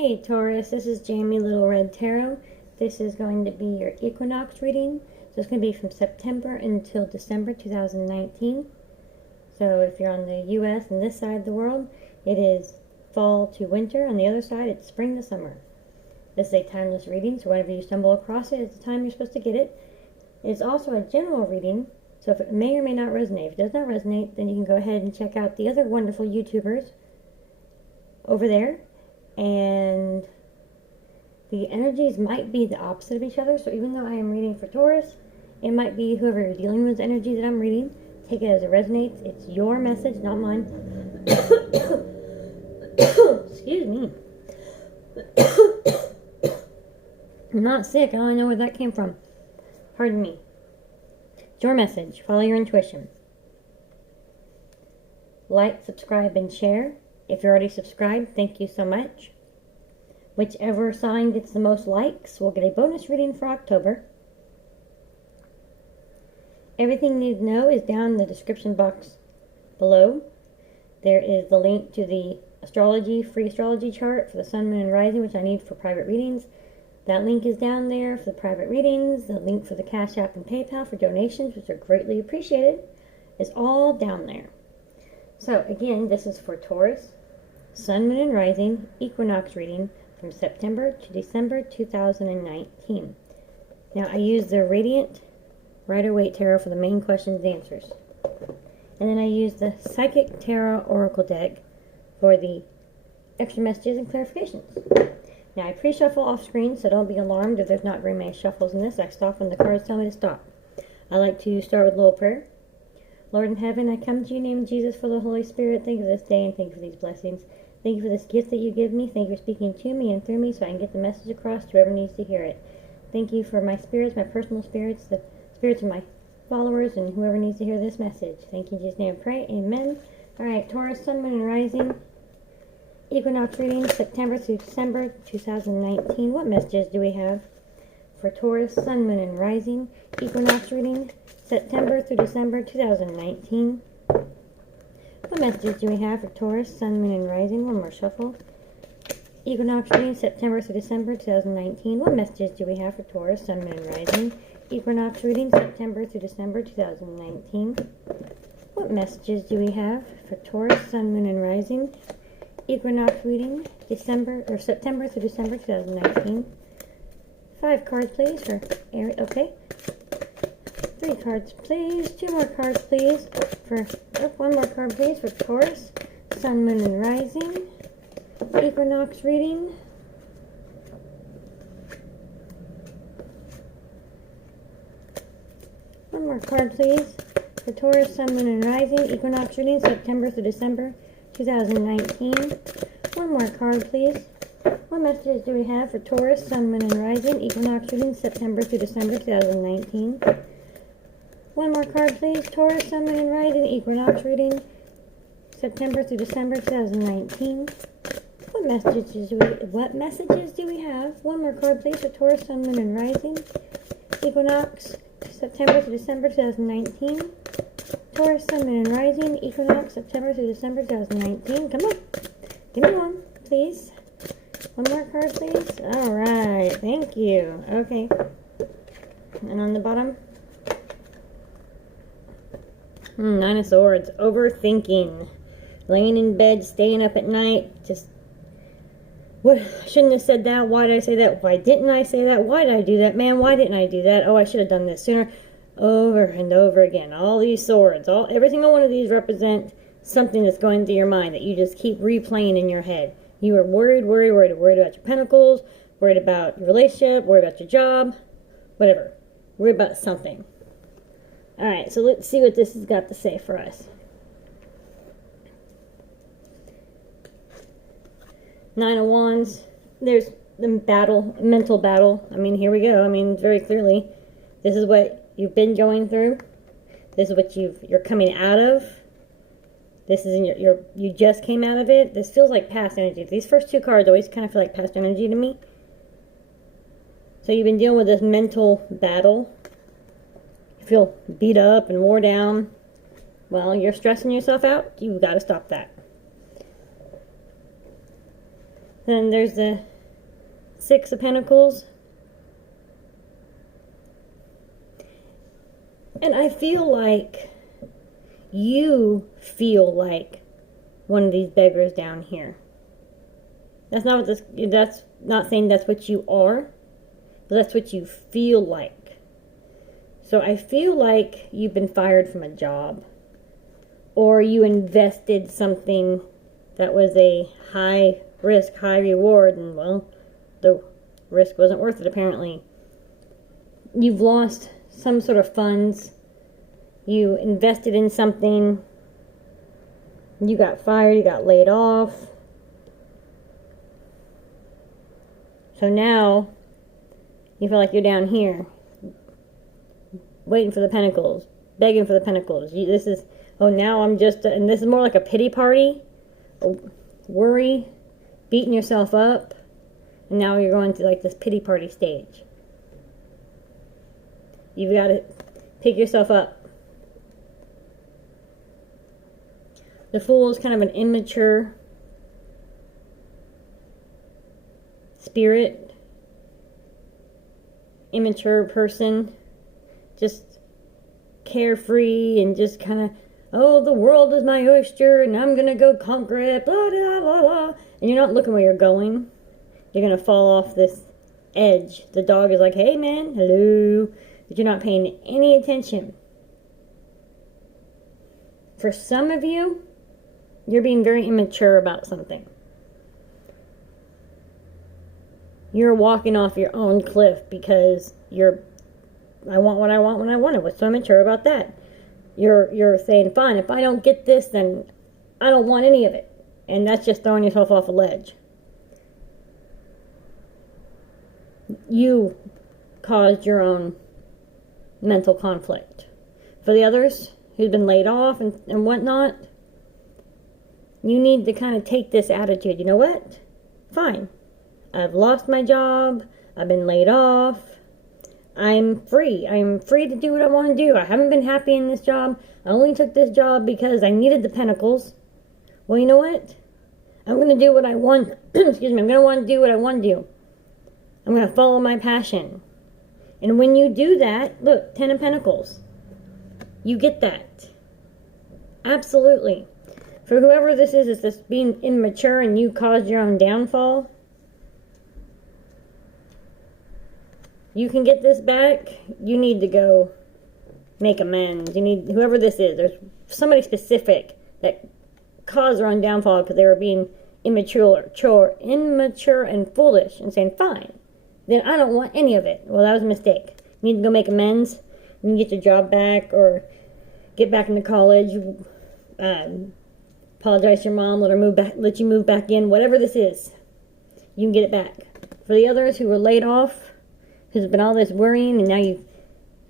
Hey Taurus, this is Jamie Little Red Tarot. This is going to be your equinox reading. So it's going to be from September until December 2019. So if you're on the US and this side of the world, it is fall to winter. On the other side, it's spring to summer. This is a timeless reading, so whenever you stumble across it, it's the time you're supposed to get it. It's also a general reading, so if it may or may not resonate. If it does not resonate, then you can go ahead and check out the other wonderful YouTubers over there. And the energies might be the opposite of each other. So even though I am reading for Taurus, it might be whoever you're dealing with the energy that I'm reading. Take it as it resonates. It's your message, not mine. Excuse me. I'm not sick. I don't know where that came from. Pardon me. It's your message. Follow your intuition. Like, subscribe, and share. If you're already subscribed, thank you so much. Whichever sign gets the most likes will get a bonus reading for October. Everything you need to know is down in the description box below. There is the link to the free astrology chart for the sun, moon, and rising, which I need for private readings. That link is down there for the private readings. The link for the Cash App and PayPal for donations, which are greatly appreciated, is all down there. So again, this is for Taurus, sun, moon, and rising, equinox reading from September to December 2019. Now I use the Radiant Rider-Waite Tarot for the main questions and answers. And then I use the Psychic Tarot Oracle deck for the extra messages and clarifications. Now I pre-shuffle off screen, so don't be alarmed if there's not very many shuffles in this. I stop when the cards tell me to stop. I like to start with a little prayer. Lord in heaven, I come to you in the name of Jesus for the Holy Spirit. Thank you for this day and thank you for these blessings. Thank you for this gift that you give me. Thank you for speaking to me and through me so I can get the message across to whoever needs to hear it. Thank you for my spirits, my personal spirits, the spirits of my followers, and whoever needs to hear this message. Thank you in Jesus' name I pray. Amen. Alright, Taurus, sun, moon, and rising. Equinox reading, September through December 2019. What messages do we have for Taurus, sun, moon, and rising? Equinox reading, September through December 2019. What messages do we have for Taurus, sun, moon, and rising? One more shuffle. Equinox reading, September through December 2019. What messages do we have for Taurus, sun, moon, and rising? Equinox reading, September through December 2019. What messages do we have for Taurus, sun, moon, and rising? Equinox reading, September through December 2019. 5 cards, please, for Aries. Okay. 3 cards, please. 2 more cards, please. One more card, please, for Taurus, sun, moon, and rising. Equinox reading. One more card, please, for Taurus, sun, moon, and rising. Equinox reading, September through December 2019. One more card, please. What messages do we have for Taurus, sun, moon, and rising? Equinox reading, September through December 2019. One more card, please. Taurus, sun, moon, and rising. Equinox reading, September through December 2019. What messages do we have? One more card, please, for Taurus, sun, moon, and rising. Equinox, September through December 2019. Taurus, sun, moon, and rising. Equinox, September through December 2019. Come on. Give me one, please. One more card, please. Alright, thank you. Okay. And on the bottom, 9 of Swords. Overthinking. Laying in bed, staying up at night. Just, what? I shouldn't have said that. Why did I say that? Why didn't I say that? Why did I do that? Man, why didn't I do that? Oh, I should have done this sooner. Over and over again. All these swords. Every single one of these represent something that's going through your mind that you just keep replaying in your head. You are worried about your pentacles, worried about your relationship, worried about your job, whatever. Worried about something. Alright, so let's see what this has got to say for us. 9 of Wands. There's the mental battle. I mean, here we go. I mean, very clearly, this is what you've been going through. This is what you're coming out of. This is you just came out of it. This feels like past energy. These first 2 cards always kind of feel like past energy to me. So you've been dealing with this mental battle. You feel beat up and wore down. Well, you're stressing yourself out. You've got to stop that. Then there's the Six of Pentacles. And I feel like you feel like one of these beggars down here. That's not what this, that's not saying that's what you are, but that's what you feel like. So I feel like you've been fired from a job, or you invested something that was a high risk, high reward, and well, the risk wasn't worth it apparently. You've lost some sort of funds. You invested in something. You got fired, you got laid off. So now you feel like you're down here waiting for the pentacles, begging for the pentacles. This is, oh, now I'm just, and this is more like a pity party, a worry, beating yourself up, and now you're going to like this pity party stage. You've got to pick yourself up. The Fool is kind of an immature spirit, immature person, just carefree and just kind of, oh, the world is my oyster and I'm gonna go conquer it, blah blah blah blah. And you're not looking where you're going. You're gonna fall off this edge. The dog is like, hey man, hello, but you're not paying any attention. For some of you, you're being very immature about something. You're walking off your own cliff because I want what I want when I want it. What's so immature about that? You're saying, fine, if I don't get this, then I don't want any of it. And that's just throwing yourself off a ledge. You caused your own mental conflict. For the others who've been laid off and whatnot, you need to kind of take this attitude. You know what? Fine. I've lost my job. I've been laid off. I'm free. I'm free to do what I want to do. I haven't been happy in this job. I only took this job because I needed the pentacles. Well, you know what? I'm going to do what I want. Excuse me. I'm going to want to do what I want to do. I'm going to follow my passion. And when you do that, look, 10 of Pentacles. You get that. Absolutely. For whoever this is this being immature and you caused your own downfall. You can get this back. You need to go make amends. You need, whoever this is, there's somebody specific that caused their own downfall because they were being immature and foolish and saying, fine, then I don't want any of it. Well, that was a mistake. You need to go make amends. You can get your job back or get back into college. Apologize to your mom, let you move back in. Whatever this is, you can get it back. For the others who were laid off, there's been all this worrying, and now you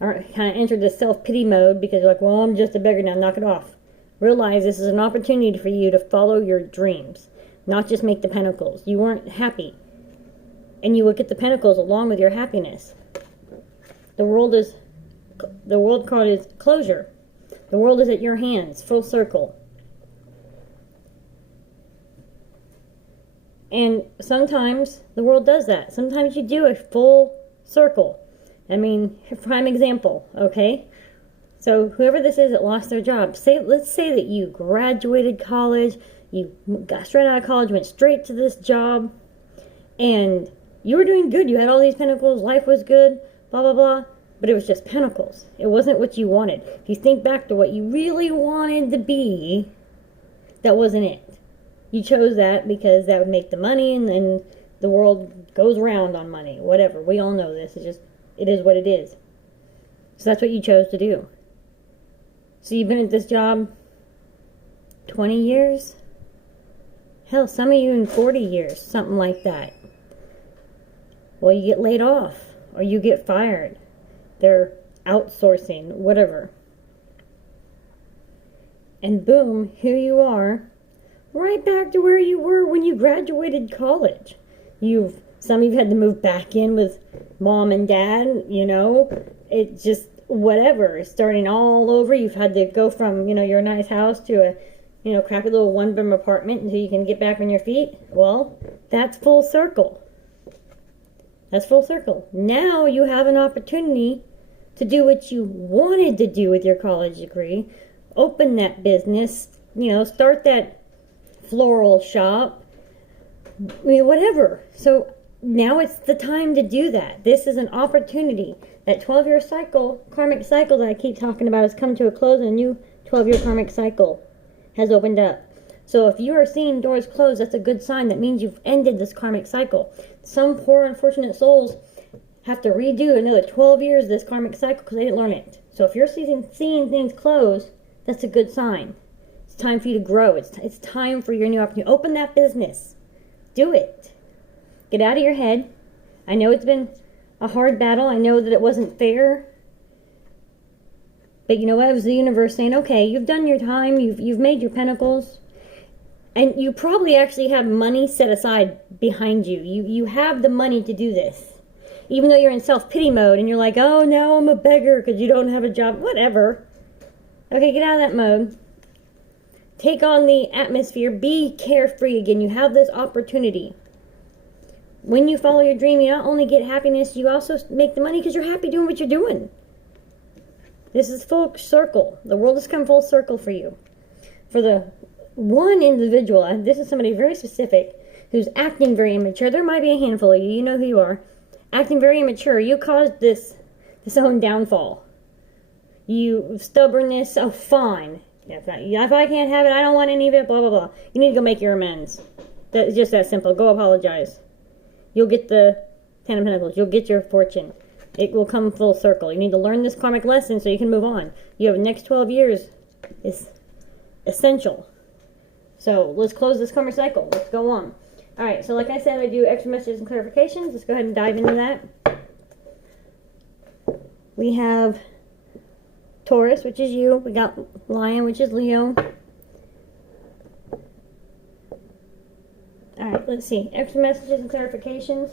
are kind of entered this self-pity mode because you're like, well, I'm just a beggar now, knock it off. Realize this is an opportunity for you to follow your dreams, not just make the pentacles. You weren't happy, and you will get the pentacles along with your happiness. The world card is closure. The world is at your hands, full circle. And sometimes the world does that. Sometimes you do a full circle. I mean, prime example, okay? So whoever this is that lost their job, let's say that you graduated college, you got straight out of college, went straight to this job, and you were doing good. You had all these pentacles, life was good, blah, blah, blah, but it was just pentacles. It wasn't what you wanted. If you think back to what you really wanted to be, that wasn't it. You chose that because that would make the money, and then the world goes around on money, whatever. We all know this. It is what it is. So that's what you chose to do. So you've been at this job 20 years? Hell, some of you in 40 years, something like that. Well, you get laid off, or you get fired. They're outsourcing, whatever. And boom, here you are, right back to where you were when you graduated college. Some of you had to move back in with mom and dad, it just, whatever, starting all over. You've had to go from, your nice house to a, crappy little one-bedroom apartment until you can get back on your feet. Well, That's full circle. That's full circle. Now you have an opportunity to do what you wanted to do with your college degree. Open that business, start that floral shop, whatever. So now it's the time to do that. This is an opportunity. That 12-year cycle, karmic cycle that I keep talking about has come to a close, and a new 12-year karmic cycle has opened up. So if you are seeing doors close, that's a good sign. That means you've ended this karmic cycle. Some poor unfortunate souls have to redo another 12 years of this karmic cycle because they didn't learn it. So if you're seeing things close, that's a good sign. It's time for you to grow. It's time for your new opportunity. Open that business. Do it. Get out of your head. I know it's been a hard battle. I know that it wasn't fair. But you know what? It was the universe saying, okay, you've done your time. You've made your pentacles. And you probably actually have money set aside behind you. You have the money to do this. Even though you're in self-pity mode and you're like, oh, now I'm a beggar because you don't have a job. Whatever. Okay, get out of that mode. Take on the atmosphere. Be carefree again. You have this opportunity. When you follow your dream, you not only get happiness, you also make the money because you're happy doing what you're doing. This is full circle. The world has come full circle for you. For the one individual, and this is somebody very specific, who's acting very immature. There might be a handful of you. You know who you are. Acting very immature. You caused this own downfall. You stubbornness. Oh, fine. If I can't have it, I don't want any of it. Blah blah blah. You need to go make your amends. That's just that simple. Go apologize. You'll get the 10 of Pentacles. You'll get your fortune. It will come full circle. You need to learn this karmic lesson so you can move on. You have the next 12 years. It's essential. So let's close this karmic cycle. Let's go on. Alright, so like I said, I do extra messages and clarifications. Let's go ahead and dive into that. We have Taurus, which is you. We got Lion, which is Leo. Alright, let's see. Extra messages and clarifications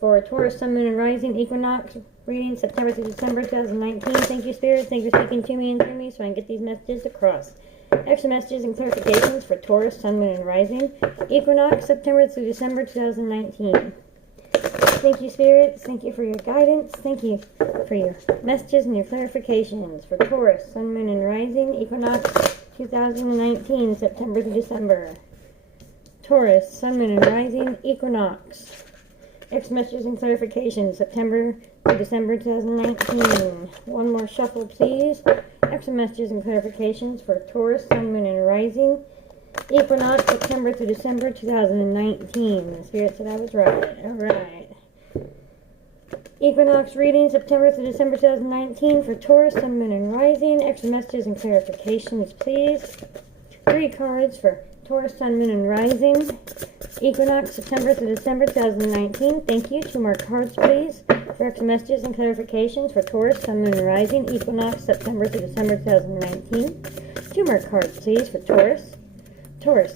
for Taurus, Sun, Moon, and Rising Equinox reading September through December 2019. Thank you, Spirit. Thank you for speaking to me and through me so I can get these messages across. Extra messages and clarifications for Taurus, Sun, Moon, and Rising Equinox September through December 2019. Thank you, Spirit. Thank you for your guidance. Thank you for your messages and your clarifications for Taurus, Sun, Moon, and Rising Equinox 2019 September through December. Taurus, Sun, Moon, and Rising Equinox. Extra messages and clarifications September through December 2019. One more shuffle, please. Extra messages and clarifications for Taurus, Sun, Moon, and Rising Equinox September through December 2019. The Spirit said I was right. Alright. Equinox reading September through December 2019 for Taurus, Sun, Moon, and Rising. Extra messages and clarifications, please. 3 cards for Taurus, Sun, Moon, and Rising Equinox September through December 2019. Thank you. 2 more cards, please. For extra messages and clarifications for Taurus, Sun, Moon, and Rising Equinox September through December 2019. 2 more cards, please, for Taurus,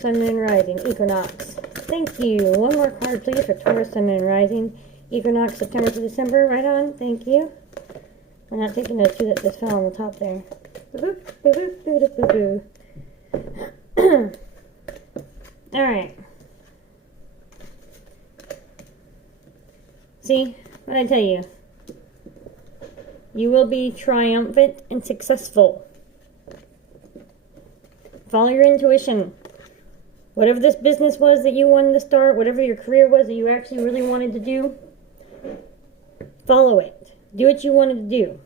Sun, Moon, and Rising Equinox. Thank you. 1 more card, please, for Taurus, Sun, Moon, and Rising Equinox September to December. Right on. Thank you. We're not taking those 2 that just fell on the top there. Alright. See, what I tell you? You will be triumphant and successful. Follow your intuition. Whatever this business was that you wanted to start, whatever your career was that you actually really wanted to do, follow it. Do what you wanted to do.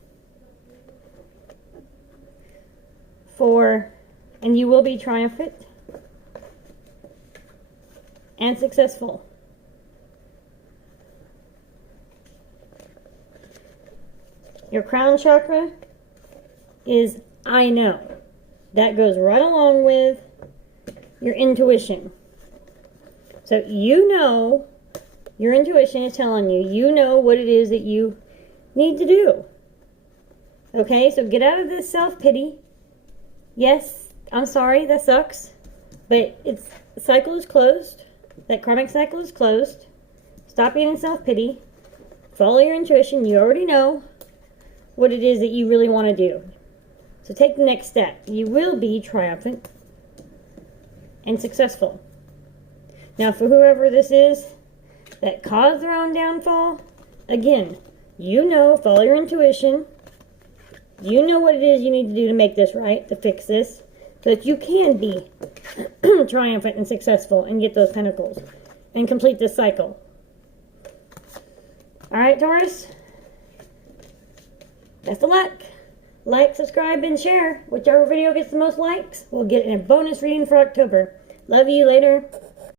And you will be triumphant and successful. Your crown chakra is I know. That goes right along with your intuition. So you know, your intuition is telling you, you know what it is that you need to do. Okay, so get out of this self-pity. Yes, I'm sorry, that sucks. But the cycle is closed. That karmic cycle is closed. Stop being in self-pity. Follow your intuition. You already know what it is that you really want to do. So take the next step. You will be triumphant and successful. Now, for whoever this is that caused their own downfall, again, you know, follow your intuition. You know what it is you need to do to make this right, to fix this, so that you can be triumphant and successful and get those pentacles and complete this cycle. Alright, Taurus? Best of luck. Like, subscribe, and share. Whichever video gets the most likes will get a bonus reading for October. Love you. Later.